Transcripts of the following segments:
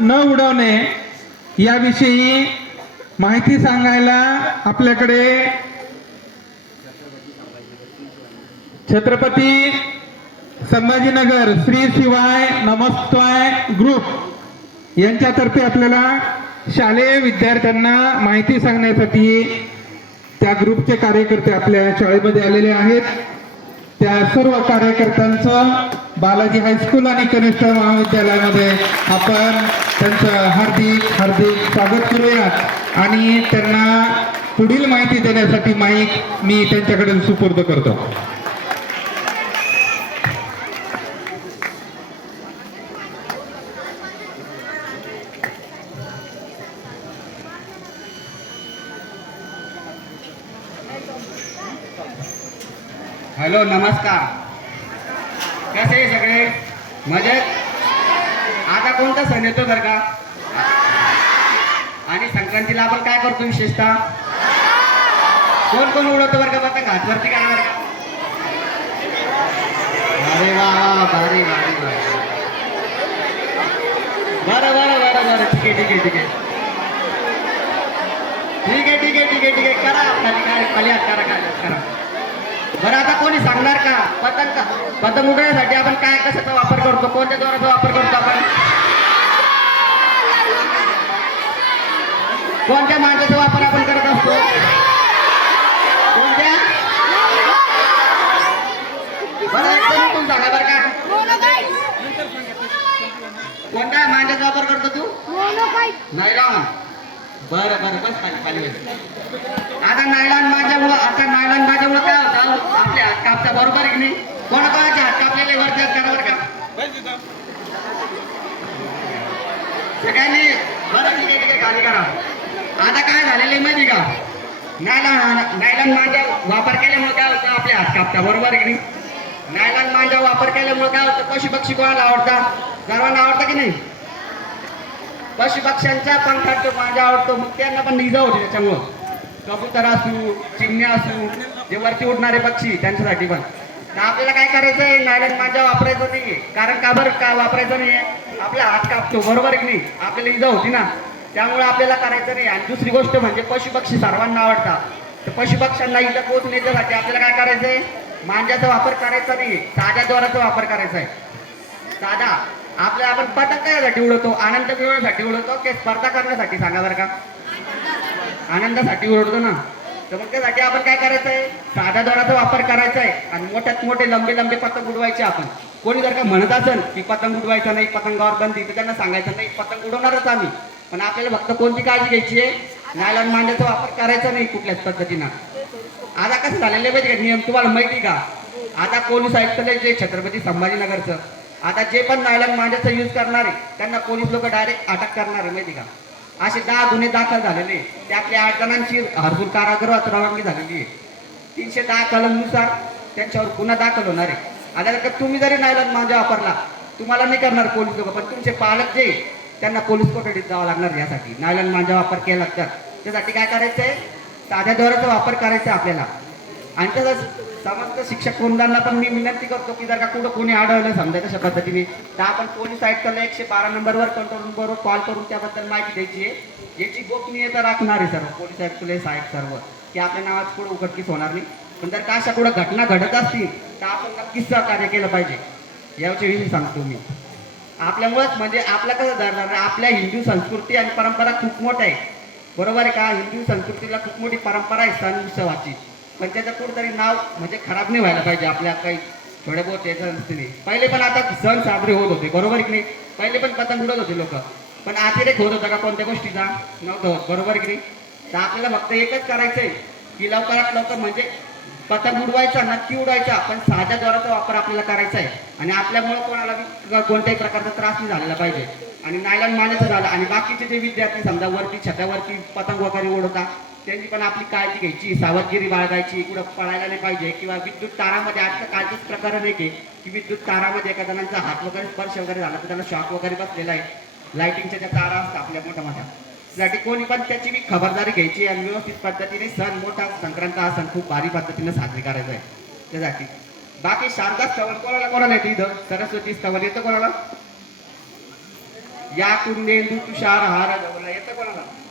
न उडवणे याविषयी माहिती सांगायला आपल्याकडे छत्रपती संभाजीनगर श्री शिवाय नमस्त्वाय ग्रुप यांच्यातर्फे आपल्याला शालेय विद्यार्थ्यांना माहिती सांगण्यासाठी त्या ग्रुपचे कार्यकर्ते आपल्या शाळेमध्ये आलेले आहेत. त्या सर्व कार्यकर्त्यांचं बालाजी हायस्कूल आणि कनिष्ठ महाविद्यालयामध्ये आपण त्यांचं हार्दिक हार्दिक स्वागत करूयात. आणि त्यांना पुढील माहिती देण्यासाठी माईक मी त्यांच्याकडे सुपूर्द करतो. हॅलो नमस्कार. कसे सगळे? मजेत? आता कोणता सण येतो बरं का? आणि संक्रांतीला आपण काय करतो विशेषतः? कोण कोण उडवतो बरं का? बघा घाटवरती काय बरं का? अरे वा भारी भारी भारी. बरं बरं बरं बरं. ठीक आहे ठीक आहे ठीक आहे. ठीक आहे ठीक आहे ठीक आहे ठीक आहे. करा खाली काय खाली करा काय करा. बरं आता कोणी सांगणार का? पतंग का पतंग उडवण्यासाठी आपण काय कशाचा वापर करतो? कोणत्या द्वाराचा वापर करतो आपण? कोणत्या मांजाचा वापर आपण करत असतो? कोणत्या? बरं एकदम उठून सांगा बरं का? कोणत्या मांजाचा वापर करतो तू? नायलॉन बरं बरं बस खाली खाली आता नायलॉन माझ्यामुळं आता नायलॉन माझ्यामुळं काय होता? आपले हात कापता बरोबर आहे की नाही? कोणा कोणाचे हात कापलेले वरचे हात करा बरं का? सगळ्यांनी बरं ठीक आहे ठीक आहे खाली करा. आता काय झालेलं आहे माहिती का? नायलॉन नायलॉन माझ्या वापर केल्यामुळे काय होतं? आपले हात कापता बरोबर आहे की नाही? नायलॉन माझ्या वापर केल्यामुळे काय होतं? पशु पक्षी कोणाला आवडतात? सर्वांना आवडतं की नाही? पशु पक्ष्यांच्या पंखात तो माझ्या आवडतो. मग त्यांना पण निजा होती त्याच्यामुळं. कबूतर असू चिमण्या असू जे वरती उडणारे पक्षी त्यांच्यासाठी पण. तर आपल्याला काय करायचं आहे नायलन माझ्या वापरायचं नाही कारण का बरं? का वापरायचं नाही आपला हात कापतो. बरोबर की नाही? आपल्याला इजा होती ना? त्यामुळे आपल्याला करायचं नाही. आणि दुसरी गोष्ट म्हणजे पशु पक्षी सर्वांना आवडतात. तर पशुपक्ष्यांना इजा पोहोचण्याच्यासाठी आपल्याला काय करायचं आहे मांजाचा वापर करायचा नाही साध्या द्वाराचा वापर करायचा आहे साधा. आपल्या आपण पटक कशासाठी उडवतो? आनंद मिळवण्यासाठी उडवतो की स्पर्धा करण्यासाठी सांगा बरं का? आनंदासाठी उडवतो ना. तर मग त्यासाठी आपण काय करायचं आहे साध्या दोराचा वापर करायचा आहे आणि मोठ्यात मोठे लंबे लंबे पतंग उडवायचे आपण. कोणी जर का म्हणत असेल की पतंग उडवायचा नाही पतंगावर बंदी तर त्यांना सांगायचं नाही पतंग उडवणारच आम्ही. पण आपल्याला फक्त कोणती काळजी घ्यायची आहे? नायलॉन मांड्याचा वापर करायचा नाही कुठल्याच पद्धतीनं. आता कसं झालेलं आहे माहिती का? नियम तुम्हाला माहिती का? आता पोलीस आयुक्त जे छत्रपती संभाजीनगरचं. आता जे पण नायलॉन मांजाचा यूज करणार आहे त्यांना पोलीस लोक डायरेक्ट अटक करणार आहे माहिती का? असे दहा गुन्हे दाखल झालेले त्यातल्या आठ जणांची हरपूर कारागृहात रवानगी झालेली आहे. तीनशे दहा कलमनुसार त्यांच्यावर गुन्हा दाखल होणार आहे. आता का तुम्ही जरी नायलॉन मांजा वापरला तुम्हाला नाही करणार पोलीस लोक पण तुमचे पालक जे त्यांना पोलीस कोठडीत जावं लागणार यासाठी. नायलॉन मांजा वापर केला तर. त्यासाठी काय करायचं आहे साध्या दोऱ्याचा वापर करायचा आहे आपल्याला. आणि त्याचा समस्त शिक्षक वृंदांना पण मी विनंती करतो की जर का कुठं कोणी आढळलं समजा तशा पद्धतीने तर आपण पोलीस आयुक्ताला एकशे बारा नंबरवर कंट्रोल नंबरवर कॉल करून त्याबद्दल माहिती द्यायची आहे. याची गोपनीयता राखणार आहे सर्व पोलीस आयुक्तले साहेब सर्व की आपल्या नावात पुढे उघडकीस होणार नाही. पण जर का अशा कुठं घटना घडत असतील तर आपण नक्कीच सहकार्य केलं पाहिजे. याविषयी सांगतो मी. आपल्यामुळेच म्हणजे आपला कसं धरणार आपल्या हिंदू संस्कृती आणि परंपरा खूप मोठ्या आहे बरोबर आहे का? हिंदू संस्कृतीला खूप मोठी परंपरा आहे सण उत्सवाची. पण त्याचं कुठंतरी नाव म्हणजे खराब नाही व्हायला पाहिजे आपल्या काही थोडे बहुत याच्या दृष्टीने. पहिले पण आता सण साजरे होत होते बरोबर की नाही? पहिले पण पतंग उडत होते लोक. पण अतिरेक होत होता का कोणत्या गोष्टीचा? नव्हतं होत बरोबर की नाही? तर आपल्याला फक्त एकच करायचं आहे की लवकरात लवकर म्हणजे पतंग उडवायचा नक्की उडवायचा पण साध्या द्वाराचा वापर आपल्याला करायचा आहे. आणि आपल्यामुळे कोणाला कोणत्याही प्रकारचा त्रास नाही झालेला पाहिजे. आणि नायलॉन मानायचं झालं आणि बाकीचे जे विद्यार्थी समजा वरती छतावरती पतंग वगैरे उडवतात त्यांनी पण आपली काळजी घ्यायची सावधगिरी बाळगायची कुठं पळायला नाही पाहिजे किंवा विद्युत तारामध्ये आजचं कालचंच प्रकरण आहे की की विद्युत तारामध्ये एका जणांचा हात वगैरे स्पर्श वगैरे झाला तर त्याला शॉक वगैरे बसलेला आहे. लाईटिंगच्या ज्या तारा असतात आपल्या मोठ्या मोठ्या. त्यासाठी कोणी पण त्याची मी खबरदारी घ्यायची आणि व्यवस्थित पद्धतीने सण मोठा संक्रांत हा सण खूप भारी पद्धतीने साजरी करायचा आहे. त्यासाठी. बाकी शारदा स्थवन कोणाला कोणाला येते इथं? सरस्वती स्थवन येतं कोणाला? या कुंदेंदू तुषार हार गवला येतं कोणाला?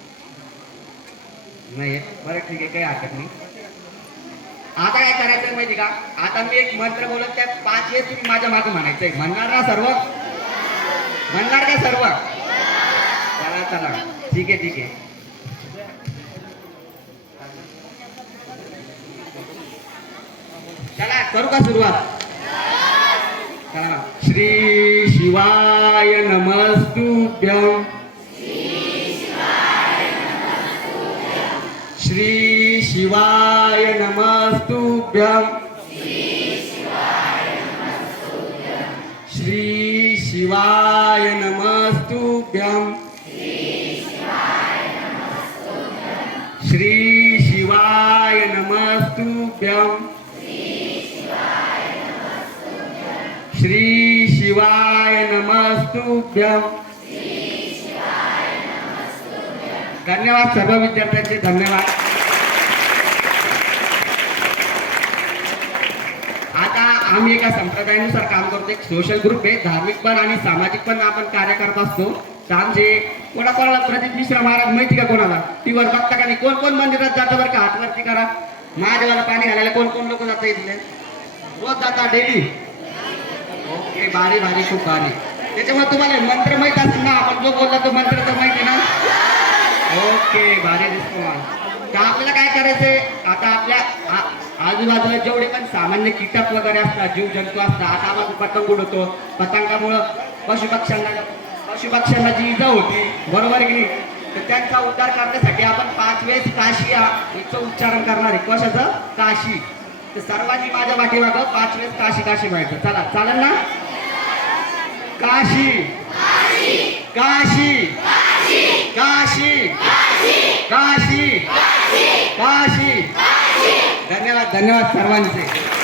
नाही बरं ठीक आहे काही हरकत नाही. आता काय करायचं माहिती का? आता मी एक मंत्र बोलत त्या पाच हे तुम्ही माझ्या मागे म्हणायचंय. म्हणणार ना सर्व? म्हणणार का सर्व? चला चला. ठीक आहे ठीक आहे. चला करू का सुरुवात? चला. श्री शिवाय नमस्तुभ्यम. श्री शिवाय नमस्तुभ्यम श्री शिवाय नमस्तुभ्यम श्री शिवाय नमस्तुभ्यम श्री शिवाय नमस्तुभ्यम धन्यवाद सर्व विद्यार्थ्यांचे धन्यवाद आता आम्ही एका संप्रदायानुसार काम करतो. एक सोशल ग्रुप आहे. धार्मिक पण आणि सामाजिक पण आपण कार्य करत असतो. तर आमचे कोणा कोणाला प्रदीप मिश्रा महाराज माहिती का कोणाला? ती वर बघता का नाही? कोण कोण मंदिरात जातं बरं का? हातवरती करा. महादेवाला पाणी घालायला कोण कोण लोक जाता इथले? रोज जाता डेली ओके भारी भारी खूप भारी. त्याच्यामुळे तुम्हाला मंत्र माहीत असेल ना आपण जो बोलला तो मंत्र तर माहिती ना? ओके भारी दिसतो तर आपल्याला काय करायचंय? आता आपल्या आजूबाजूला जेवढे पण सामान्य कीटक वगैरे असतात जीव जंतू असतात आता आपण पतंग उडवतो. पतंगामुळं पशुपक्ष्यांना पशुपक्ष्यांना जी इजा होती बरोबर की तर त्यांचा उद्धार करण्यासाठी आपण पाच वेळेस काशी या याचं उच्चारण करणार आहे. कशाचं? काशी. तर सर्वांनी माझ्या पाठीमागं पाच वेळेस काशी काशी म्हणायचं. चला चालेल ना? काशी. काशी. काशी. काशी. काशी. धन्यवाद धन्यवाद सर्वांचे.